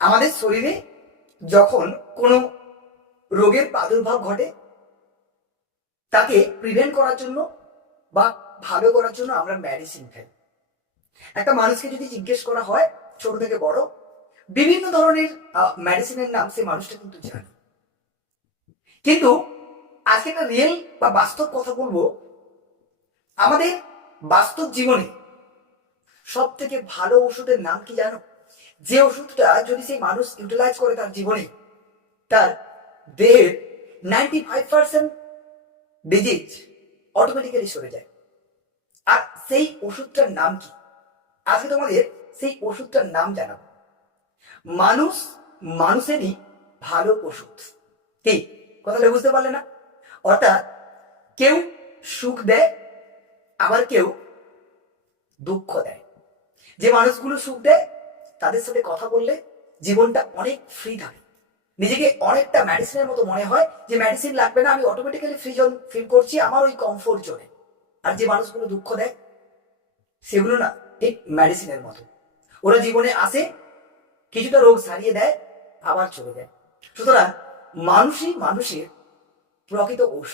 আমাদের শরীরে যখন কোনো রোগের প্রাদুর্ভাব ঘটে তাকে প্রিভেন্ট করার জন্য বা ভালো করার জন্য আমরা মেডিসিন খাই। একটা মানুষকে যদি জিজ্ঞেস করা হয় ছোট থেকে বড়, বিভিন্ন ধরনের মেডিসিনের নাম সে মানুষটা কিন্তু জানে। কিন্তু আজকে একটা রিয়েল বা বাস্তব কথা বলবো, আমাদের বাস্তব জীবনে সব থেকে ভালো ওষুধের নাম কি জানো? যে ওষুধটা যদি সেই মানুষ ইউটিলাইজ করে তার জীবনে, তার দেহের 95% ডিজিজ অটোমেটিক্যালি সরে যায়। আর সেই ওষুধটার নাম কি? আজকে তোমাদের সেই ওষুধটার নাম জানাবো। মানুষ মানুষেরই ভালো ওষুধ। কি কথাটা বুঝতে পারলে না? অর্থাৎ কেউ সুখ দেয়, আবার কেউ দুঃখ দেয়। যে মানুষগুলো সুখ দেয় তাদের সাথে কথা বললে জীবনটা অনেক ফ্রি থাকে, নিজেকে অনেকটা মেডিসিনের মতো মনে হয় যে মেডিসিন লাগবে না, আমি অটোমেটিক্যালি ফ্রি জোন ফিল করছি আমার ওই কমফোর্ট জোনে। আর যে মানুষগুলো দুঃখ দেয় সেগুলো না ঠিক মেডিসিনের মতো, ওরা জীবনে আসে, কিছুটা রোগ সারিয়ে দেয়, আবার চলে যায়। সুতরাং মানুষই মানুষের প্রকৃত ঔষধ।